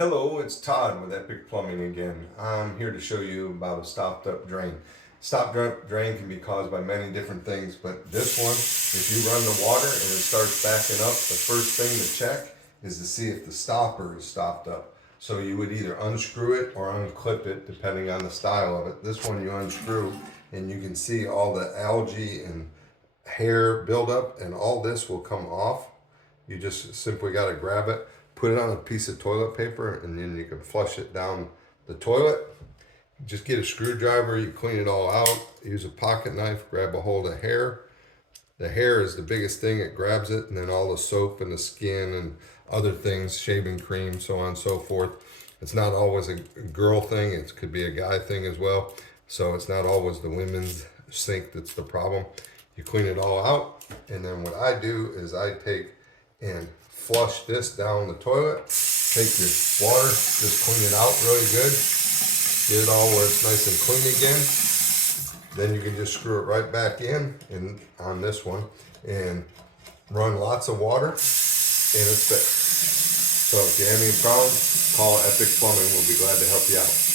Hello, it's Todd with Epic Plumbing again. I'm here to show you about a stopped up drain. Drain can be caused by many different things, but this one, if you run the water and it starts backing up, the first thing to check is to see if the stopper is stopped up. So you would either unscrew it or unclip it depending on the style of it. This one you unscrew and you can see all the algae and hair buildup, and all this will come off. You just simply got to grab it, put it on a piece of toilet paper, and then you can flush it down the toilet. Just get a screwdriver, you clean it all out, use a pocket knife, grab a hold of hair. The hair is the biggest thing, it grabs it, and then all the soap and the skin and other things, shaving cream, so on and so forth. It's not always a girl thing, it could be a guy thing as well. So it's not always the women's sink that's the problem. You clean it all out, and then what I do is I take and flush this down the toilet. Take your water, just clean it out really good. Get it all where it's nice and clean again. Then you can just screw it right back in and on this one and run lots of water and it's fixed. So if you have any problems, call Epic Plumbing. We'll be glad to help you out.